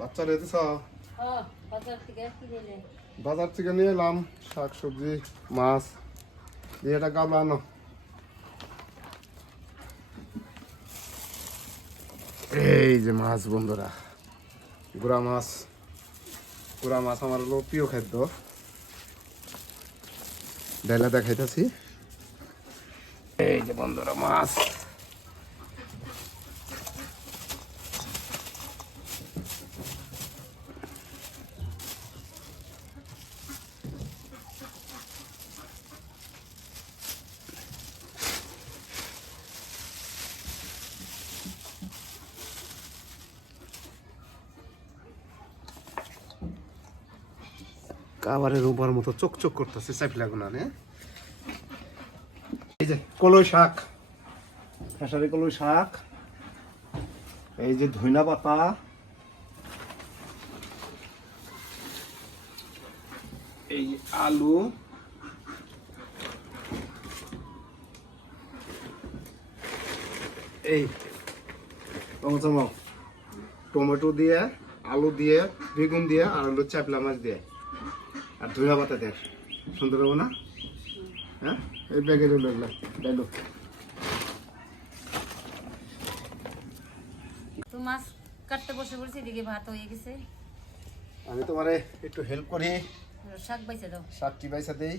বাচ্চা রেতেছ? বাজার থেকে নিয়ে এলাম শাক সবজি মাছ দিয়ে এটা গাবলা আনো। এই যে মাছ বন্ধুরা, গুড়া মাছ। গুড়া মাছ আমার হলো প্রিয় খাদ্য। ডাইলা দেখাইতেছি। এই যে বন্ধুরা মাছ। কাবারের উপর মতো চকচক করতেছে চাইফলা গুনা নে। এই যে কলই শাক, খেসারি কলই শাক, এই যে ধইনা পাতা, এই আলু, এই টমেটো দিয়ে, আলু দিয়ে, বেগুন দিয়ে আর হলো চাপলা মাছ দিয়ে আর ধইনা পাতা দেয়। সুন্দর হবে না? হ্যাঁ, এই ব্যাগের হলো এগুলো ডাইলো। তো মাছ কাটতে বসে পড়ছি, এদিকে ভাত হয়ে গেছে। আমি তোমারে একটু হেল্প করি। শাক বাইছে দাও। শাকটি বাইসা দেই।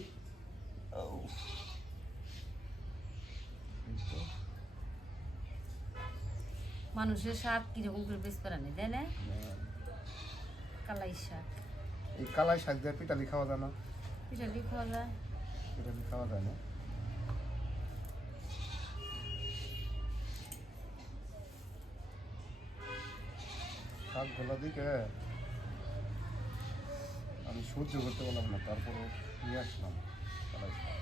মানুষের শাক কিরকম করে বেশ করা নেই, তাই না? কালাই শাক, এই কালাই শাক দিয়ে পিটালি খাওয়া যায় না? পিঠালি খাওয়া যায়। পিটালি খাওয়া যায় না। শাকগুলো দিকে আমি সহ্য করতে পারলাম না, তারপরও নিয়ে আসলাম কালাই শাক।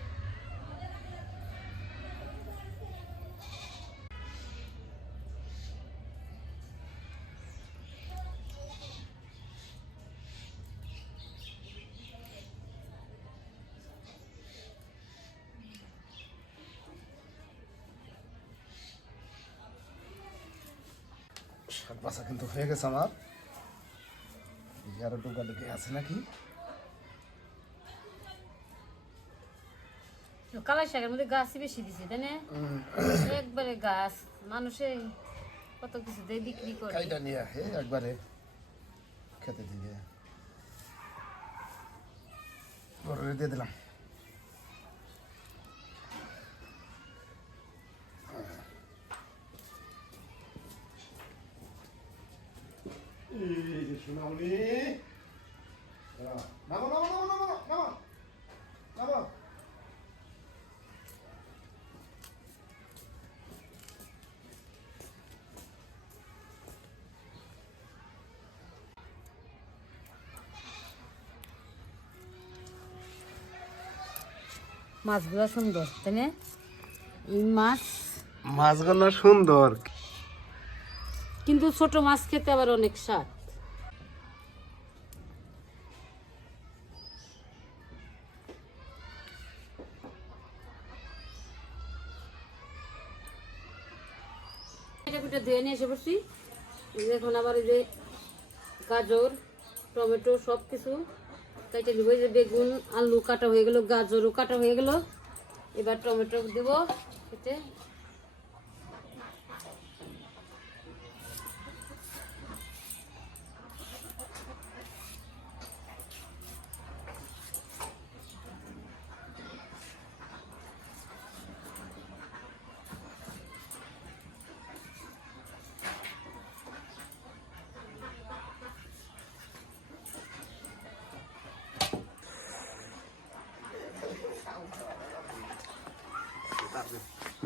শাক বাসা কিন্তু হয়ে গেছে আমার। আরো টোকা লেগে আছে নাকি? কালাই শাকের মধ্যে গাছই বেশি দিছে, তাই না? একবারে গাছ, মানুষে কত কিছু দিয়ে বিক্রি করে। কাইটা নিয়ে একবারে খেতে দিয়ে দিয়ে দিলাম। এই যে সোনামণি, নামো নামো নামো নামো নামো নামো। মাছগুলো সুন্দর, তাই না? এই মাছগুলো সুন্দর, কিন্তু ছোট মাছ খেতে আবার অনেক স্বাদ। এটা ধুয়ে নিয়ে এসে পড়ছি। এখন আবার এই যে গাজর টমেটো সব কিছু কেটে দিব। এই যে বেগুন আলু কাটা হয়ে গেল, গাজরও কাটা হয়ে গেল। এবার টমেটো দেব কেটে।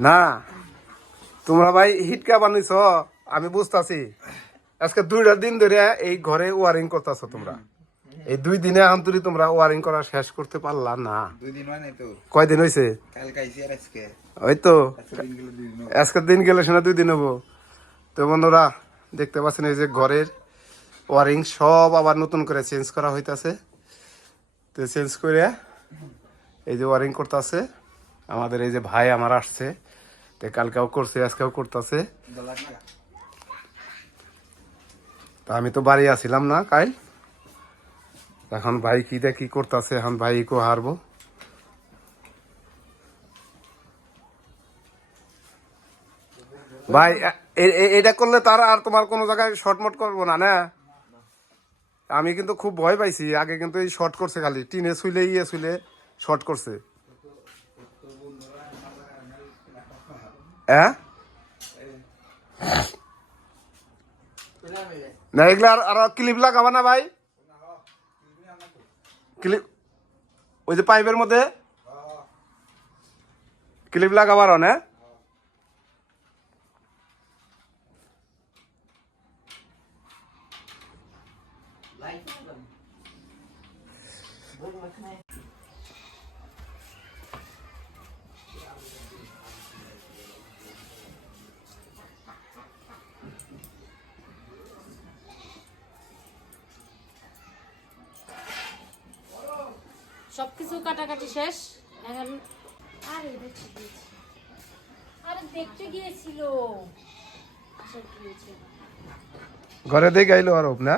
না তোমরা ভাই হিটকা বানিয়েছ, আমি বুঝতেছি। আজকে 2টা দিন ধরে এই ঘরে ওয়ারিং করতেছ তোমরা। এই 2 দিনে আন্তরি তোমরা ওয়ারিং করা শেষ করতে পারলা না। 2 দিন হয় নাই তো। কয়দিন হয়েছে? কালকে আইছি আর আজকে। ওই তো দিন গেল 2 দিন। আজকের দিন গেলে সেটা 2 দিন হবো। তো বন্ধুরা দেখতে পাচ্ছেন এই যে ঘরের ওয়ারিং সব আবার নতুন করে চেঞ্জ করা হইতাছে। তো চেঞ্জ করে এই যে ওয়ারিং করতেছে আমাদের এই যে ভাই আমার আসছে। তো কালকেও করছে, আজকেও করতেছে। তা আমি তো বাড়ি আসিলাম না কাল, এখন ভাই কি দেখ কি করতেছে, এখন ভাই কো হারবো। ভাই এটা করলে তার আর তোমার কোনো জায়গায় শর্টমট করবো না না। আমি কিন্তু খুব ভয় পাইছি আগে, কিন্তু এই শর্ট করছে খালি টিনে শুইলে শুইলে শর্ট করছে। হ্যাঁ না, এগুলো আর ক্লিপ লাগাবা না ভাই? ক্লিপ ওই যে পাইপের মধ্যে ক্লিপ লাগাবার না? সবকিছু কাটাকাটি শেষ এখন। আরে আরে দেখতে গিয়েছিল, আশা গিয়েছিল। ঘরে দিয়ে গাইলো আর না?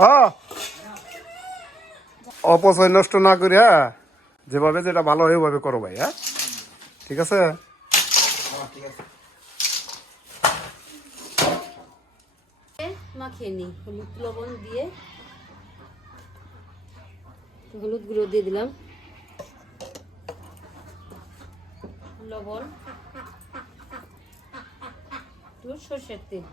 হ্যাঁ অপচয় নষ্ট না করি, হ্যাঁ যেভাবে যেটা ভালো হয় ওইভাবে করো ভাই। হ্যাঁ ঠিক আছে। ঠিক আছে। মাখিয়ে নিই হলুদ লবণ দিয়ে, হলুদ গুঁড়ো দিয়ে দিলাম, লবণ, একটু সর্ষের তেল,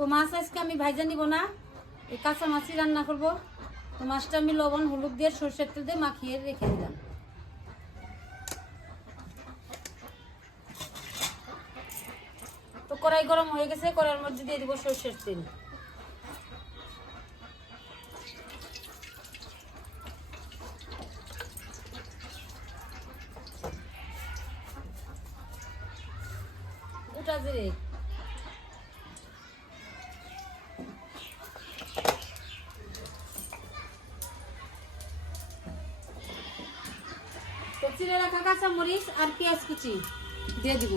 তো মাছ আজকে আমি ভাইজা নিব না, এই কাঁচা মাছই রান্না করব। তো মাছটা আমি লবণ হলুদ দিয়ে সরষের তেল দিয়ে মাখিয়ে রেখে দিলাম। তো কড়াই গরম হয়ে গেছে, কড়াইয়ের মধ্যে দিয়ে দিব সরষের তেল। গোটা জিরে, তো চিড়ে রাখা কাঁচা মরিচ আর পেঁয়াজ কুচি দিয়ে দিব।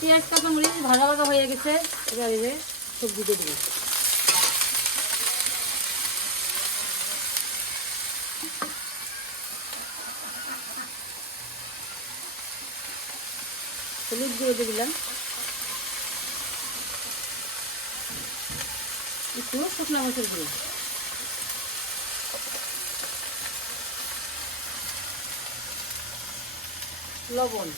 পেঁয়াজ কাঁচা মরিচ ভাজা ভাজা হয়ে গেছে, এবারে সবজিতে দেবো। হলুদ গুঁড়ো দিয়ে দিলাম, একটু শুকনো মরিচের গুঁড়ো, লবণ,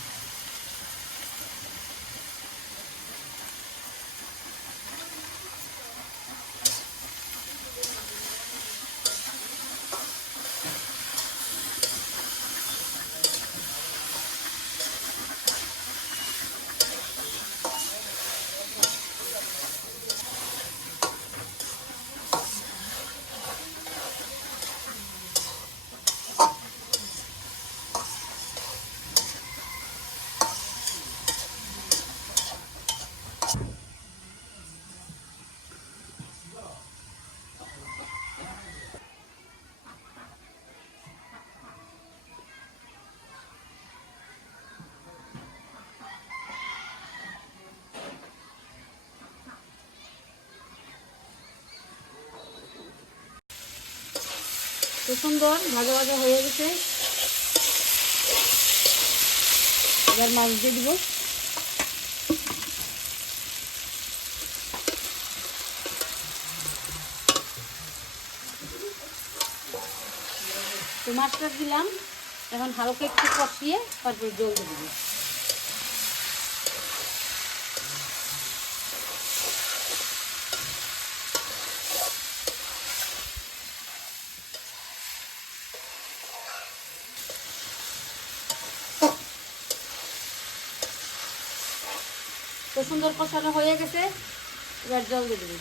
তো সুন্দর ভাজা ভাজা হয়ে গেছে। এবার মাছ দিয়ে দিব। তো মাছটা দিলাম, এখন হালকা একটু কষিয়ে তারপরে জল দিয়ে দিব। তো সুন্দর কষানো হয়ে গেছে, এবার জল দিয়ে দিবি।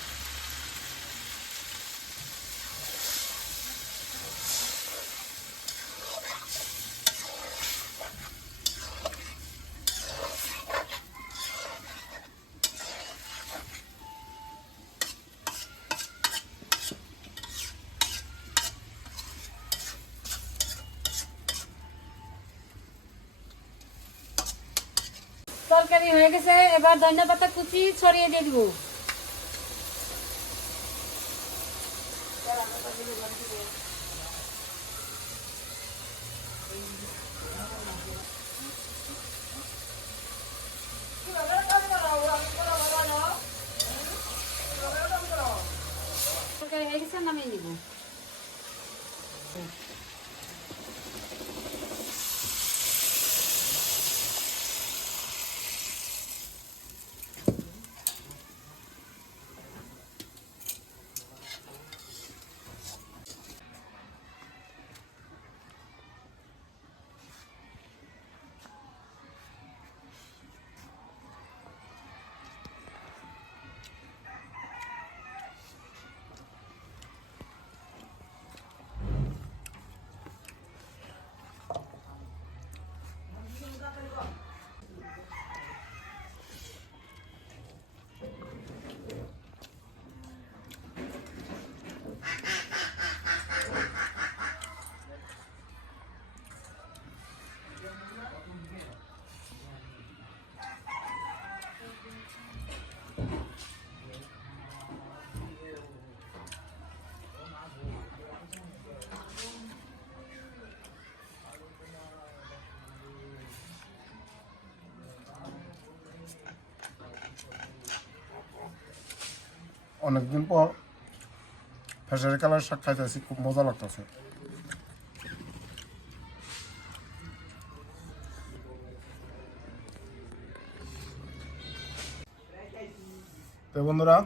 তরকারি হয়ে গেছে, এবার ধনিয়া পাতা কুচি ছড়িয়ে দিয়ে দিব। তরকারি হয়ে গেছে, নামিয়ে নিব। অনেকদিন পর ফেসারি কালার শাক খাইতেছি, খুব মজা লাগতেছে। তো বন্ধুরা,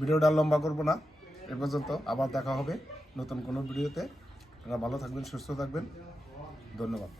ভিডিওটা লম্বা করবো না, এ পর্যন্ত। আবার দেখা হবে নতুন কোনো ভিডিওতে। আপনারা ভালো থাকবেন, সুস্থ থাকবেন। ধন্যবাদ।